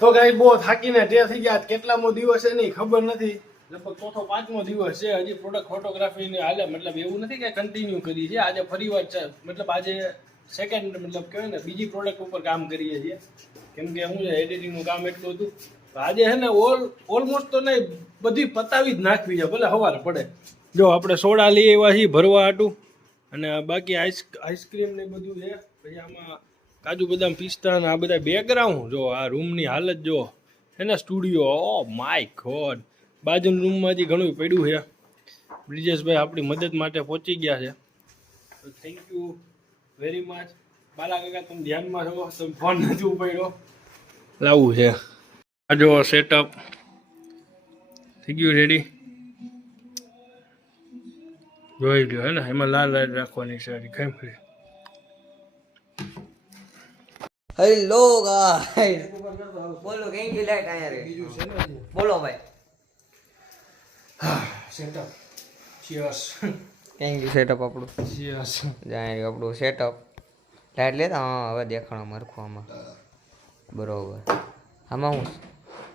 તો ગાઈ બહુ થાકીને તે થઈ ગયા. કેટલામો દિવસ છે નહીં ખબર નથી, લગભગ ચોથો પાંચમો દિવસ છે. હજી પ્રોડક્ટ ફોટોગ્રાફીની હાલે, મતલબ એવું નથી કે કન્ટિન્યુ કરી છે. આજે ફરી વાર છે, મતલબ આજે સેકન્ડ મતલબ કહેવાય ને બીજી પ્રોડક્ટ ઉપર કામ કરીએ છીએ. કેમ કે હું એડિટિંગનું કામ એટલું હતું. આજે છે ને ઓલમોસ્ટ તો નહીં બધી પતાવી જ નાખવી છે, ભલે સવારે પડે. જો આપણે સોડા લઈ આવ્યા છીએ ભરવા હાટું, અને બાકી આઈસ્ક્રીમ ને બધું છે. પછી આમાં કાજુ બદામ પિસ્તા ને આ બધા બેકગ્રાઉન્ડ જો. આ રૂમની હાલત જો છે ને, સ્ટુડિયો. Oh my God. બાજુના રૂમમાં હજી ઘણું પડ્યું છે. બ્રિજેશભાઈ આપણી મદદ માટે પહોંચી ગયા છે, તો thank you very much. Bala કાકા તમે ધ્યાનમાં રહો, તમે ફોન નથી ઉપાડ્યો. લાવવું છે આ જો સેટઅપ થઈ ગયું રેડી. જોઈ લ્યો હે ને, એમાં લાલ લાઈટ રાખવાની છે. કેમ કરી હેલો ગાઈસ, બોલો કેંગી લાઈટ આયા રે બોલો ભાઈ. Setup cheers. કેંગી સેટઅપ આપણું ચીયર્સ. જાય આપણું સેટઅપ લાઈટ લેતા. હા હવે દેખાણો મરખું આમાં બરોબર. આમાં હું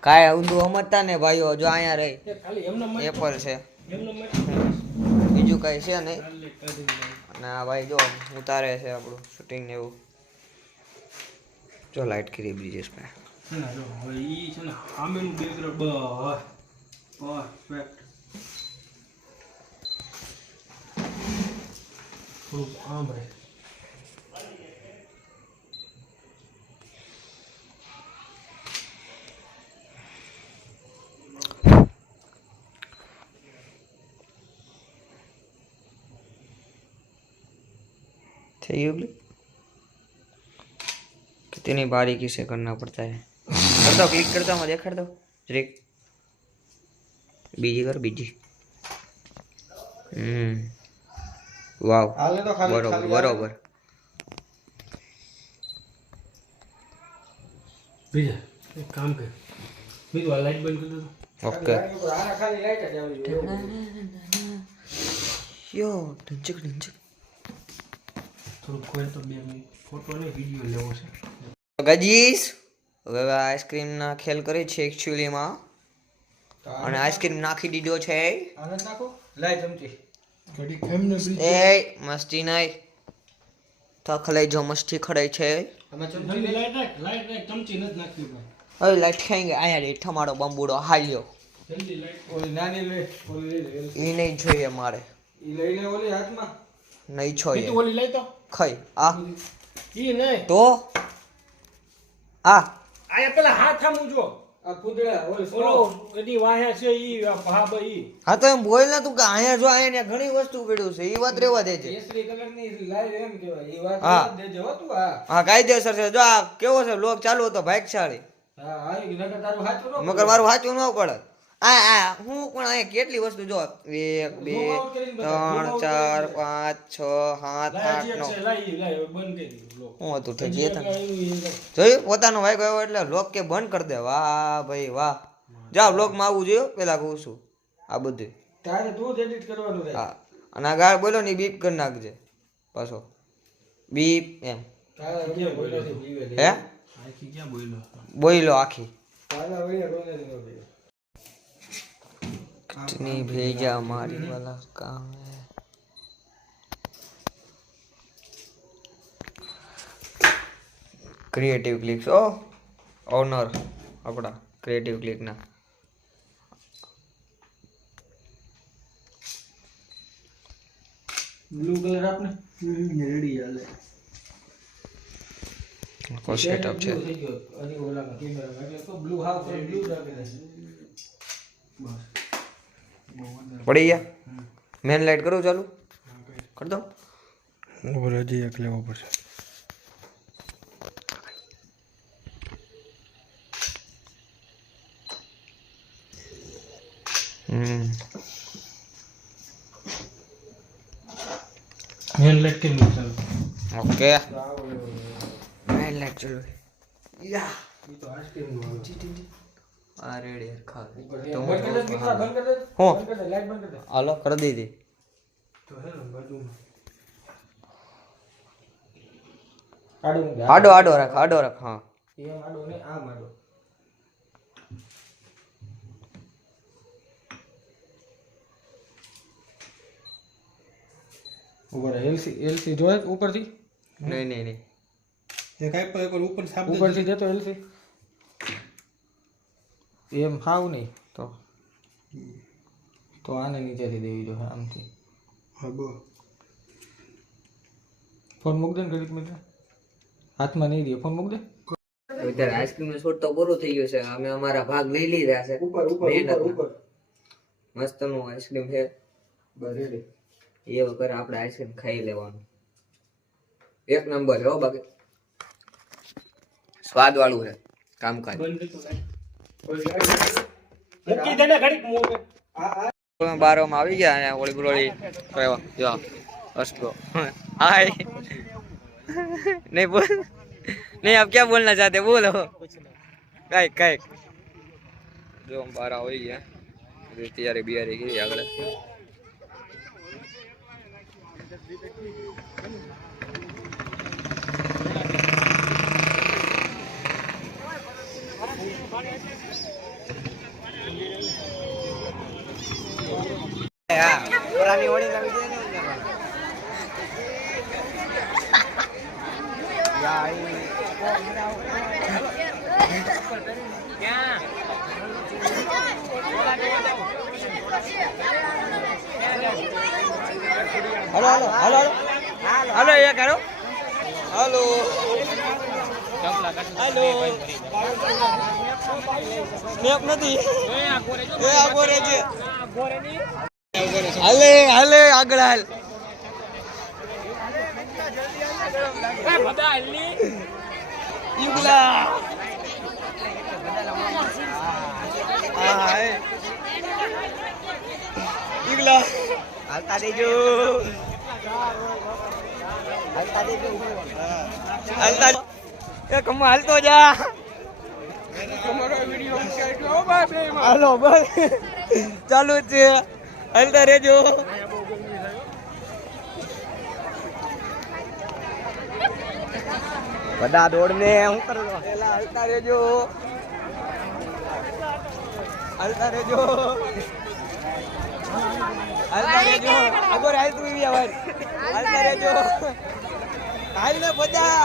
કાંઈ ઊંધું સમજતા ને ભાઈઓ. જો અહીંયા રહી એપલ છે, બીજું કાંઈ છે નહીં. અને આ ભાઈ જો ઉતારે છે આપણું શૂટિંગ ને એવું. જો લાઈટ કરી બ્રિજેશભાઈ. ઈ છે ને સામેનું બેકગ્રાઉન્ડ પરફેક્ટ. થોડુંક આમ રહે. થઈ गई कितनी बारीकी से करना पड़ता है. कर दो, क्लिक करता हूँ, देख दो जरीक. बीजी कर बीजी. वाव बरोबर बरोबर. બીજા એક કામ કર, બીજું આ લાઈટ બંધ કરી દો. ઓકે યો ઢંચક ઢંચક. થોડુંક કોઈ તો 2 મિનિટ ફોટો ને વિડીયો લેવો છે. ગજીસ હવે આઈસ્ક્રીમ ના ખેલ કરે છે એકચ્યુઅલીમાં, અને આઈસ્ક્રીમ નાખી દીધો છે. આનંદ નાખો લાઈ ચમચી ઘડી ખેમ ને એ મસ્તી નહીં થક લઈ જો મસ્તી ખડાઈ છે. અમે ચમચી લાઈટ રાખ ચમચી નથી નાખતી ભાઈ. હવે લાઈટ ખાઈ ગયા આયા રે ઠમાડો બંબુડો હાલ્યો. જલ્દી લાઈટ ઓલી નાની લે, ઓલી લે. ઈ નહીં જોઈએ મારે. ઈ લઈ લે ઓલી હાથમાં. નહીં જોઈએ. ઓલી લઈ તો ખાઈ આ ઈ નહીં તો આ આયા પેલા હાથ આમું જો. આ કુદડા ઓલી ઓલો એની વાહે છે ઈ ભાબ ઈ. હા તો એમ બોલ ને તું કે આયા જો આયા ને ઘણી વસ્તુ પડ્યું છે. ઈ વાત રેવા દેજે. કેસરી કલર ની લાઈવ એમ કહેવાય. ઈ વાત દેજે હો તું. હા કાયદેસર છે. જો આ કેવો છે લોક ચાલુ હતો ભાગશાળી. હા આ નકર તારું હાચું ન મગર મારું સાચું ન પડે. આ હું પણ અહીંયા કેટલી વસ્તુ જો 1 2 3 4 5 6 7 8 9 લાઈ બંધ કરી લો. હું હતું થઈ ગયા તા જોયું પોતાનો વાઈક આવ્યો એટલે લોક કે બંધ કરી દે. વાહ ભાઈ વાહ. જા બ્લોગ માં આવવું જોઈએ પેલા કહું છું. આ બધું તારે તું જ એડિટ કરવાનું રહે. હા અને આ ગાળ બોલો ને બીપ કરી નાખજે પાછો બીપ એમ. તારે કે બોલ્યો છે જીવે લે. હે આખી ક્યાં બોલ્યો? બોલો આખી તારા વઈને રોને ન બોલ્યો. कितनी भेजा हमारी वाला काम है. क्रिएटिव क्लिक्स ओ ओनर अपना क्रिएटिव क्लिक ना ब्लू कलर आपने रेडी आले को सेटअप છે. અરે ઓલા કેમેરા એટલે તો બ્લુ હાફ બ્લુ રાખી દે. બસ પડી ગયા. મેન લાઈટ કરું ચાલુ કર દો. ઓવર હજી એક લેવો પડશે. મેન લાઈટ કેમ ચાલુ? ઓકે મેન લાઈટ ચાલુ. યા ઈ તો આઈસ્ક્રીમ નો આ રેડી ખા બંધ કરી દે મિત્રા, બંધ કરી દે. હો બંધ કરી દે, લાઈટ બંધ કરી દે. હાલો કરી દીધી તો હે ને બાજુમાં આડો મૂક દે. આડો આડો રાખ હા એમ આડો ને આમ આડો. ઉપર એલસી જોયે ઉપરથી નહીં એ કાઈ પર ઉપર સાપ ઉપરથી દેતો એલસી એમ હાવ નહીં તો આને નીચેથી દેવી જોઈએ આમથી. હા બો ફોન મૂક દે ને ઘડીક મિનિટ હાથમાં નહીં દે ફોન મૂક દે. અત્યારે આઈસ્ક્રીમ નો શોટ તો પૂરો થઈ ગયો છે અમે અમારા ભાગ લઈ લીધા છે ઉપર મસ્ત નું આઈસ્ક્રીમ છે બસ રેડી. એ વગર આપણે આઈસ્ક્રીમ ખાઈ લેવાનું એક નંબર છે હો બાકી સ્વાદ વાળું છે કામકાજ મૂકી દે ને ઘડીક મૂકે. બારોમાં આવી ગયા અહીંયા ઓળી બરોળી કહેવા જો અસ્કો हाय नहीं बोल नहीं अब क्या बोलना चाहते बोलो कई कई जो हम 12 हो गया तैयारी बियारी की આગળ पुरानी होड़ी का वीडियो नहीं हेलो हेलो हेलो हेलो ये करो हेलो हेलो स्नेप નથી એ આગો રહેજે હાલે હાલે આગળ હાલ એ બડા હાલની ઈગલા હાય ઈગલા હાલતા દેજો હાલતા દેજો હાલતા એ કમ હાલતો જા તમારો વિડિયો ઉતાર્યો બાબે હાલો બસ ચાલુ છે હાલતા રહેજો બધા દોડ ને હું કરું પેલા હાલતા રહેજો હાલતા રહેજો આગળ હાલ તું એવી આવાજ હાલતા રહેજો હાલ ને બધા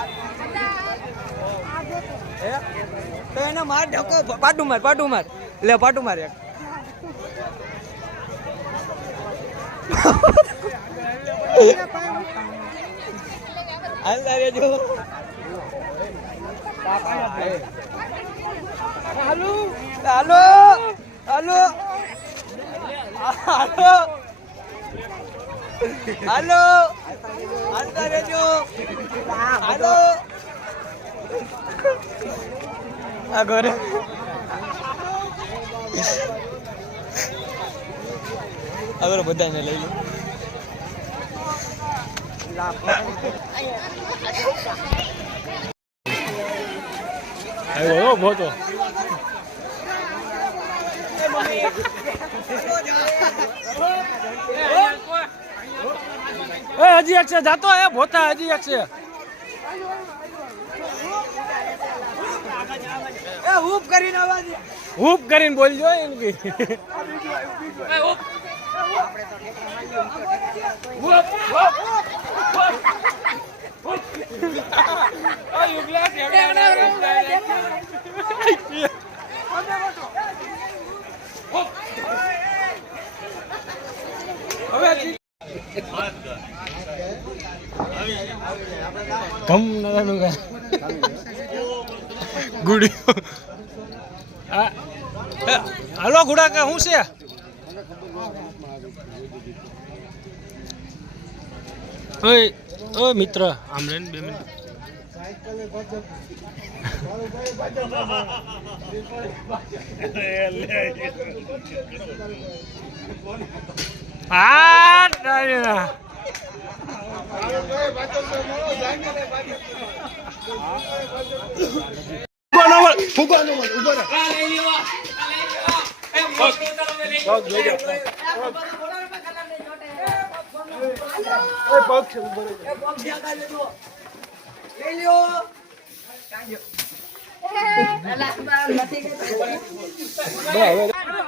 તો એને માર ઢકો પાટું માર લે પાટું માર એક હાલતા રહેજો હાલો હાલો હાલો હાલો હાલો હાલતા રહેજો હાલો આગળ આગળ બધાને લઈ લો આવ્યો ભોતો હજી એક છે જાતો એ ભોતા હજી એક છે એ હૂપ કરીને અવાજ હૂપ કરીને બોલજો એમ કે ગુડી હાલો ગુડા કે શું છે ઓ મિત્ર આમ રે 2 મિનિટ આ ડાયરા ફૂગવાનો ઉભો રહે પગ જોઈ જા. એ પગ છે ઉભો રહી. બરાબર.